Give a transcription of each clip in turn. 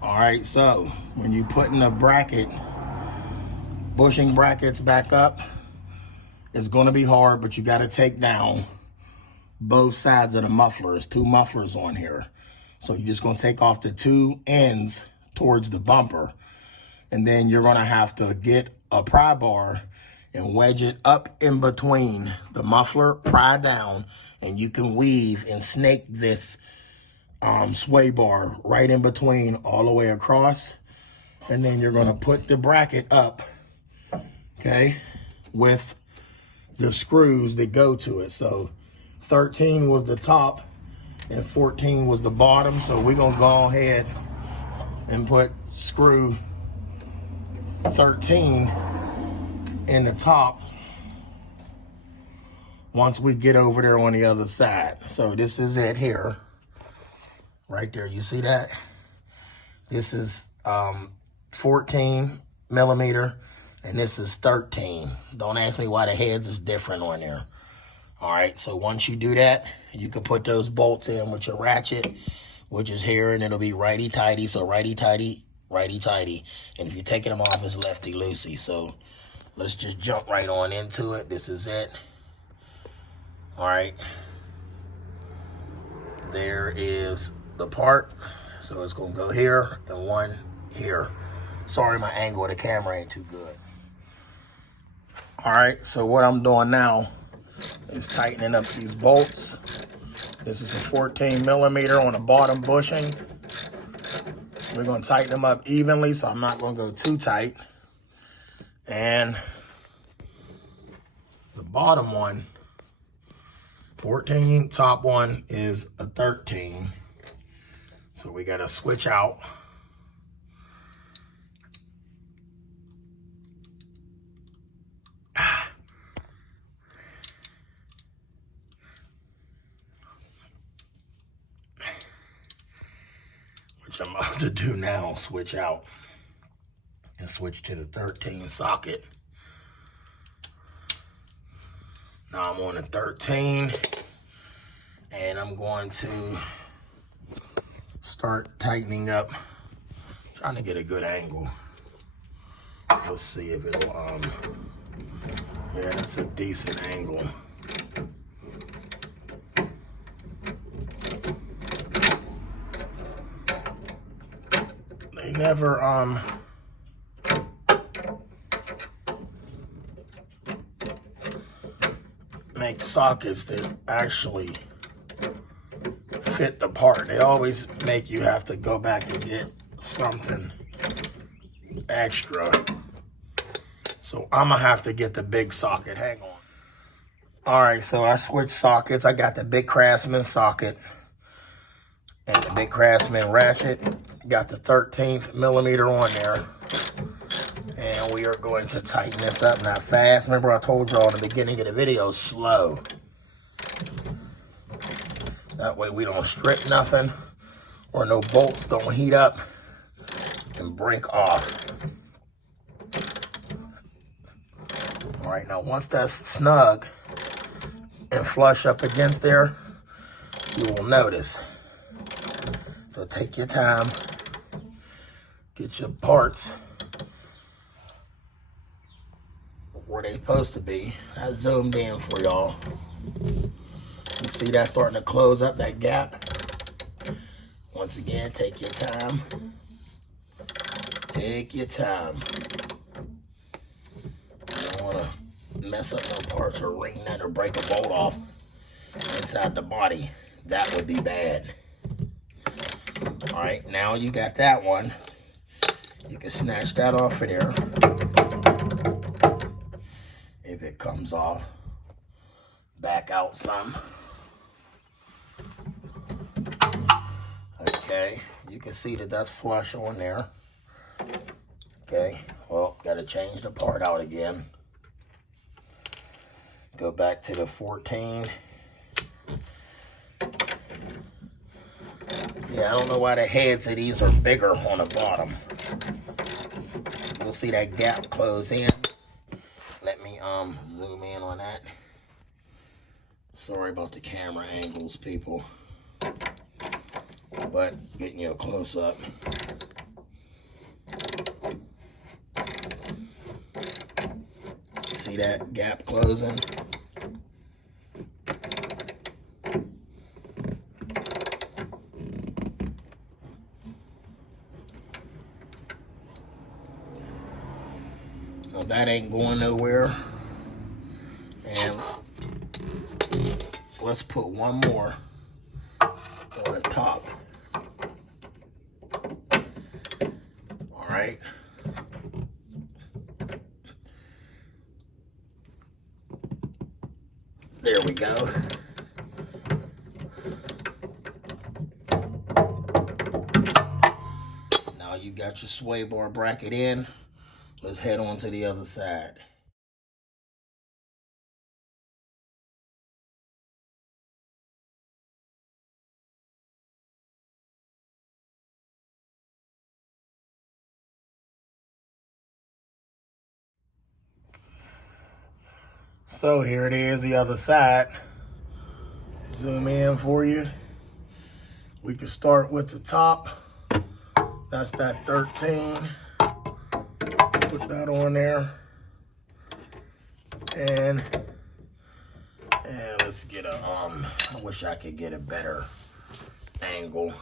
All right, so when you put in the bushing brackets back up, it's gonna be hard, but you gotta take down both sides of the muffler. There's two mufflers on here. So you're just gonna take off the two ends towards the bumper, and then you're gonna have to get a pry bar and wedge it up in between the muffler, pry down, and you can weave and snake this sway bar right in between all the way across. And then you're gonna put the bracket up, okay, with the screws that go to it. So 13 was the top and 14 was the bottom. So we're gonna go ahead and put screw 13 in the top once we get over there on the other side. So this is it here, right there. You see that? This is 14 millimeter and this is 13. Don't ask me why the heads is different on there. All right, so once you do that, you can put those bolts in with your ratchet, which is here, and it'll be righty-tighty. So righty-tighty, righty-tighty. And if you're taking them off, it's lefty-loosey. So let's just jump right on into it. This is it. All right. There is the part. So it's going to go here and one here. Sorry, my angle of the camera ain't too good. All right, so what I'm doing now is tightening up these bolts. This is a 14 millimeter on the bottom bushing. We're going to tighten them up evenly, so I'm not going to go too tight. And the bottom one, 14, top one is a 13. So we got to switch out. Which I'm about to do now, switch out and switch to the 13 socket. Now I'm on the 13 and I'm going to start tightening up, trying to get a good angle. Let's see if it'll, yeah, that's a decent angle. They never, make sockets that actually fit the part. They always make you have to go back and get something extra. So I'm gonna have to get the big socket. Hang on. All right, so I switched sockets. I got the big Craftsman socket and the big Craftsman ratchet. Got the 13th millimeter on there. And we are going to tighten this up, not fast. Remember I told y'all in the beginning of the video, slow. That way we don't strip nothing or no bolts don't heat up and break off. All right, now once that's snug and flush up against there, you will notice. So take your time, get your parts where they supposed to be. I zoomed in for y'all. You see that starting to close up that gap? Once again, take your time. Take your time. You don't want to mess up no parts or ring that or break a bolt off inside the body. That would be bad. All right, now you got that one. You can snatch that off of there. If it comes off, back out some. Okay, you can see that that's flush on there. Okay, well, gotta change the part out again. Go back to the 14. Yeah, I don't know why the heads of these are bigger on the bottom. You'll see that gap close in. Let me zoom in on that. Sorry about the camera angles, people. But getting you a close up. that gap closing? Well, that ain't going nowhere. And let's put one more on the top. All right. There we go. Now you got your sway bar bracket in. Let's head on to the other side. So here it is, the other side. Zoom in for you. We can start with the top. That's that 13. Put that on there. And let's get a, I wish I could get a better angle.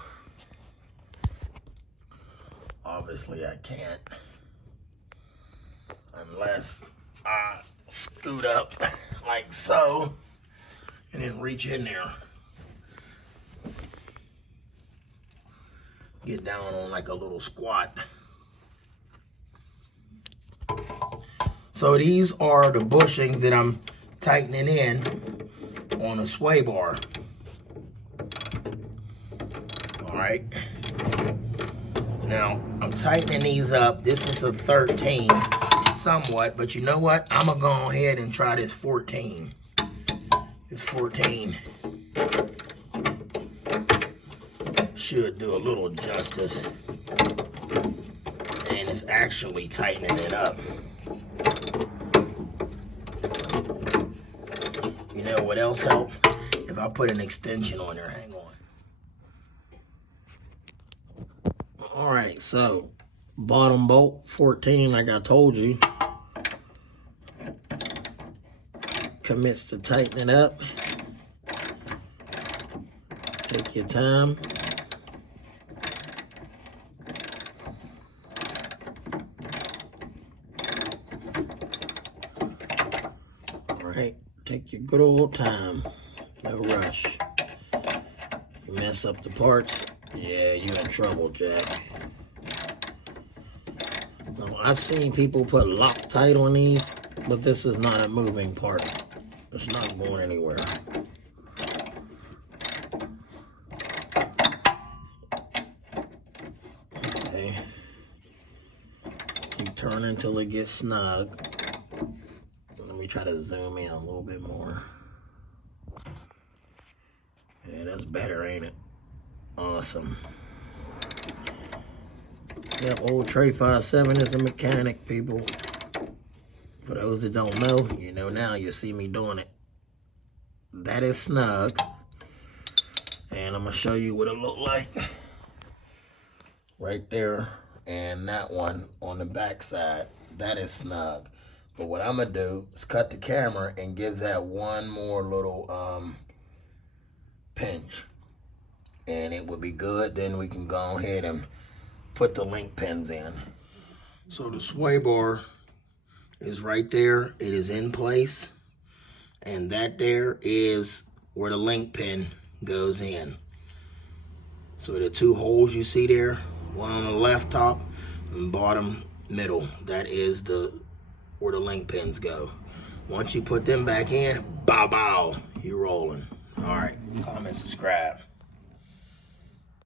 Obviously I can't. Unless I scoot up like so and then reach in there. Get down on like a little squat. So these are the bushings that I'm tightening in on a sway bar. All right. Now I'm tightening these up. This is a 13 somewhat, but you know what? I'm gonna go ahead and try this 14. This 14 should do a little justice, and it's actually tightening it up. You know what else helped? If I put an extension on there, hang on. All right, so bottom bolt 14, like I told you, commits to tightening up. Take your time. All right, take your good old time. No rush. You mess up the parts, yeah, you're in trouble, Jack. Now, I've seen people put Loctite on these, but this is not a moving part. It's not going anywhere. Okay. Keep turning until it gets snug. Let me try to zoom in a little bit more. Yeah, that's better, ain't it? Awesome. Yep, old Trey 57 is a mechanic, people. For those that don't know, you know now, you see me doing it. That is snug. And I'm going to show you what it looked like. Right there. And that one on the back side. That is snug. But what I'm going to do is cut the camera and give that one more little pinch. And it will be good. Then we can go ahead and put the link pins in. So the sway bar is right there. It is in place. And that there is where the link pin goes in. So the two holes you see there, one on the left top and bottom middle, that is where the link pins go. Once you put them back in, bow bow, you're rolling. All right, comment, subscribe.